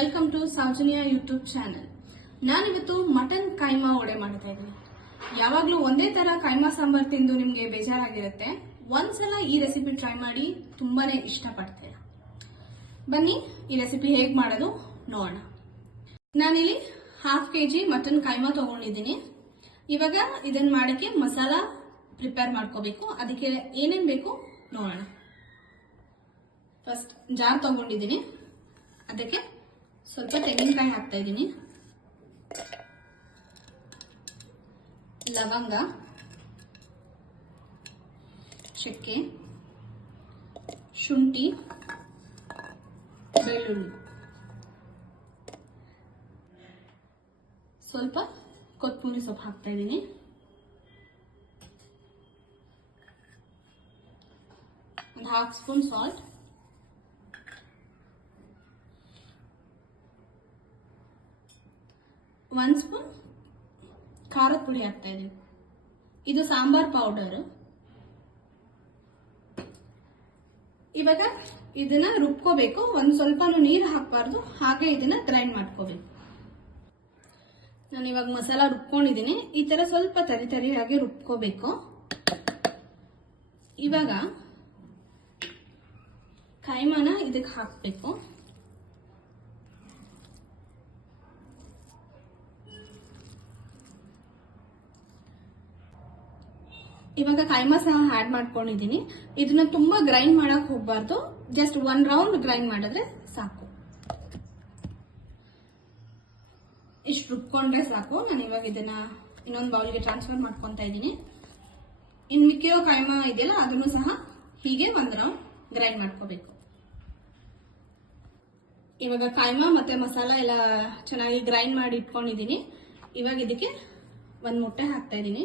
Welcome to Soujanya YouTube channel. ನಾನಿವತ್ತು mutton keema vada ಮಾಡ್ತಾ ಇದ್ದೀನಿ. ಯಾವಾಗಲೂ ಒಂದೇ ತರ ಕೈಮಾ ಸಾಂಬಾರ್ ತಿಂದು ನಿಮಗೆ ಬೇಜಾರಾಗಿರುತ್ತೆ. ಒಂದ್ಸಲ ಈ ರೆಸಿಪಿ ಟ್ರೈ ಮಾಡಿ, ತುಂಬಾನೇ ಇಷ್ಟಪಡ್ತೀರಾ. ಬನ್ನಿ ಈ ರೆಸಿಪಿ ಹೇಗೆ ಮಾಡೋದು ನೋಡೋಣ. ನಾನಿಲ್ಲಿ ½ kg ಮಟನ್ ಕೈಮಾ ತಗೊಂಡಿದ್ದೀನಿ. ಇವಾಗ ಇದನ್ನ ಮಾಡಕ್ಕೆ ಮಸಾಲ ಪ್ರಿಪೇರ್ ಮಾಡ್ಕೋಬೇಕು. ಅದಕ್ಕೆ ಏನೇನು ಬೇಕು ನೋಡೋಣ. ಫಸ್ಟ್ ಜಾರ್ ತಗೊಂಡಿದ್ದೀನಿ. ಅದಕ್ಕೆ ಸ್ವಲ್ಪ ತೆಂಗಿನಕಾಯಿ ಹಾಕ್ತಾ ಇದ್ದೀನಿ, ಲವಂಗ, ಚಕ್ಕೆ, ಶುಂಠಿ, ಬೆಳ್ಳುಳ್ಳಿ, ಸ್ವಲ್ಪ ಕೊತ್ತಂಬರಿ ಸೊಪ್ಪು ಹಾಕ್ತಾ ಇದ್ದೀನಿ, ಒಂದು ½ ಸ್ಪೂನ್ ಸಾಲ್ಟ್, ಒಂದು ಸ್ಪೂನ್ ಖಾರದ ಪುಡಿ ಹಾಕ್ತಾ ಇದ್ದೀನಿ. ಇದು ಸಾಂಬಾರ್ ಪೌಡರ್. ಇವಾಗ ಇದನ್ನ ರುಬ್ಕೋಬೇಕು. ಒಂದು ಸ್ವಲ್ಪ ನೀರು ಹಾಕಬಾರ್ದು, ಹಾಗೆ ಇದನ್ನ ಗ್ರೈಂಡ್ ಮಾಡ್ಕೋಬೇಕು. ನಾನು ಇವಾಗ ಮಸಾಲ ರುಬ್ಕೊಂಡಿದ್ದೀನಿ. ಈ ತರ ಸ್ವಲ್ಪ ತರಿಯಾಗಿ ರುಬ್ಕೋಬೇಕು. ಇವಾಗ ಕೈಮಾನ ಇದಕ್ಕೆ ಹಾಕಬೇಕು. ಇವಾಗ ಕೈಮಾ ಸಹ ಆಡ್ ಮಾಡ್ಕೊಂಡಿದ್ದೀನಿ. ಇದನ್ನ ತುಂಬಾ ಗ್ರೈಂಡ್ ಮಾಡಕ್ ಹೋಗ್ಬಾರ್ದು, ಜಸ್ಟ್ 1 ರೌಂಡ್ ಗ್ರೈಂಡ್ ಮಾಡಿದ್ರೆ ಸಾಕು. ಇಷ್ಟು ರುಬ್ಕೊಂಡ್ರೆ ಸಾಕು. ನಾನು ಇವಾಗ ಇದನ್ನ ಇನ್ನೊಂದು ಬೌಲ್ಗೆ ಟ್ರಾನ್ಸ್ಫರ್ ಮಾಡ್ಕೊಂತ ಇದ್ದೀನಿ. ಇನ್ ಮಿಕ್ಕಿರೋ ಕೈಮಾ ಇದೆಯಲ್ಲ, ಅದನ್ನು ಸಹ ಹೀಗೆ 1 ರೌಂಡ್ ಗ್ರೈಂಡ್ ಮಾಡ್ಕೋಬೇಕು. ಇವಾಗ ಕೈಮಾ ಮತ್ತೆ ಮಸಾಲ ಎಲ್ಲ ಚೆನ್ನಾಗಿ ಗ್ರೈಂಡ್ ಮಾಡಿ ಇಟ್ಕೊಂಡಿದ್ದೀನಿ. ಇವಾಗ ಇದಕ್ಕೆ 1 ಮೊಟ್ಟೆ ಹಾಕ್ತಾ ಇದ್ದೀನಿ.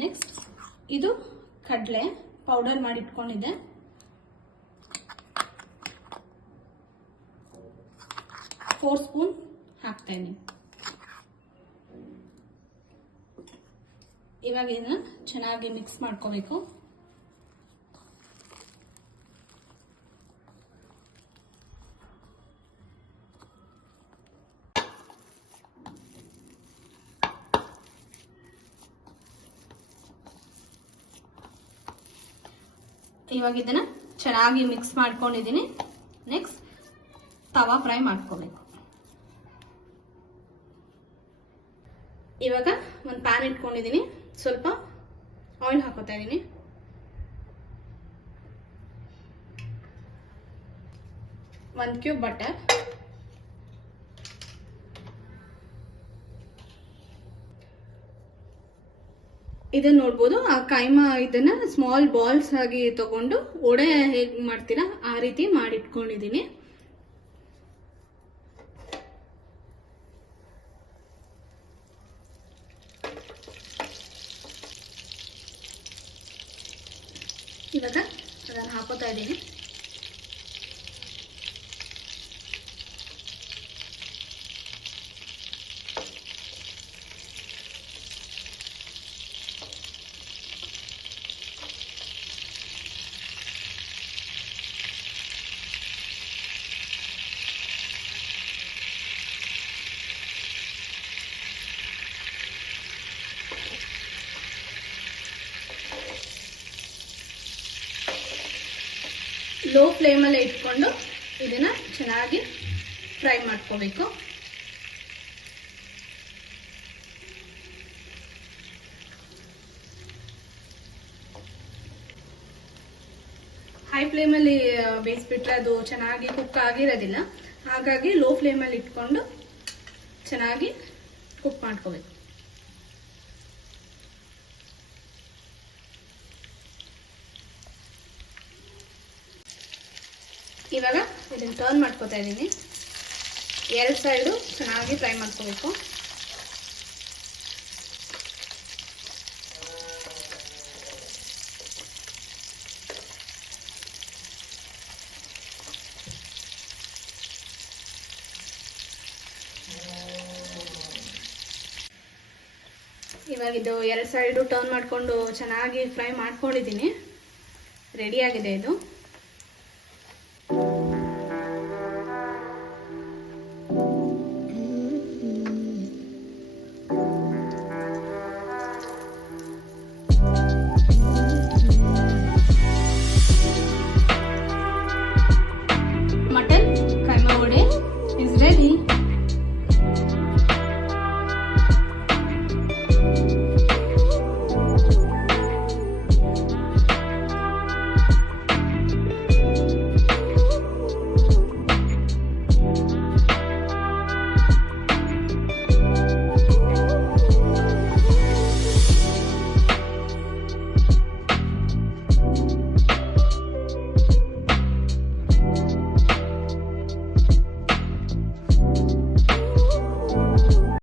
ನೆಕ್ಸ್ಟ್ ಇದು ಕಡಲೆ ಪೌಡರ್ ಮಾಡಿ ಇಟ್ಕೊಂಡಿದ್ದೆ, 4 ಸ್ಪೂನ್ ಹಾಕ್ತಾ ಇದ್ದೀನಿ. ಇವಾಗ ಇದನ್ನ ಚೆನ್ನಾಗಿ ಮಿಕ್ಸ್ ಮಾಡ್ಕೋಬೇಕು. ಇವಾಗ ಇದನ್ನ ಚೆನ್ನಾಗಿ ಮಿಕ್ಸ್ ಮಾಡ್ಕೊಂಡಿದ್ದೀನಿ. ನೆಕ್ಸ್ಟ್ ತವಾ ಫ್ರೈ ಮಾಡ್ಕೋಬೇಕು. ಇವಾಗ ಒಂದು ಪ್ಯಾನ್ ಇಟ್ಕೊಂಡಿದ್ದೀನಿ. ಸ್ವಲ್ಪ ಆಯಿಲ್ ಹಾಕೋತಾ ಇದ್ದೀನಿ. ಒಂದು ಕ್ಯೂಬ್ ಬಟರ್, ಇದನ್ನ ನೋಡ್ಬೋದು. ಆ ಕೈಮಾ ಇದನ್ನ ಸ್ಮಾಲ್ ಬಾಲ್ಸ್ ಆಗಿ ತಗೊಂಡು ವಡೆ ಹೇಗ್ ಮಾಡ್ತೀರಾ ಆ ರೀತಿ ಮಾಡಿಟ್ಕೊಂಡಿದ್ದೀನಿ. ಇವಾಗ ಅದನ್ನ ಹಾಕೋತಾ ಇದ್ದೀನಿ. ಲೋ ಫ್ಲೇಮಲ್ಲಿ ಇಟ್ಕೊಂಡು ಇದನ್ನ ಚೆನ್ನಾಗಿ ಫ್ರೈ ಮಾಡ್ಕೋಬೇಕು. ಹೈ ಫ್ಲೇಮಲ್ಲಿ ಬೇಯಿಸ್ಬಿಟ್ರೆ ಅದು ಚೆನ್ನಾಗಿ ಕುಕ್ ಆಗಿರೋದಿಲ್ಲ. ಹಾಗಾಗಿ ಲೋ ಫ್ಲೇಮಲ್ಲಿ ಇಟ್ಕೊಂಡು ಚೆನ್ನಾಗಿ ಕುಕ್ ಮಾಡ್ಕೋಬೇಕು. ಇವಾಗ ಇದನ್ನ ಟರ್ನ್ ಮಾಡ್ಕೋತಾ ಇದ್ದೀನಿ. 2 ಸೈಡು ಚೆನ್ನಾಗಿ ಫ್ರೈ ಮಾಡ್ಕೋಬೇಕು. ಇವಾಗ ಇದು 2 ಸೈಡು ಟರ್ನ್ ಮಾಡಿಕೊಂಡು ಚೆನ್ನಾಗಿ ಫ್ರೈ ಮಾಡ್ಕೊಂಡಿದ್ದೀನಿ. ರೆಡಿಯಾಗಿದೆ ಇದು.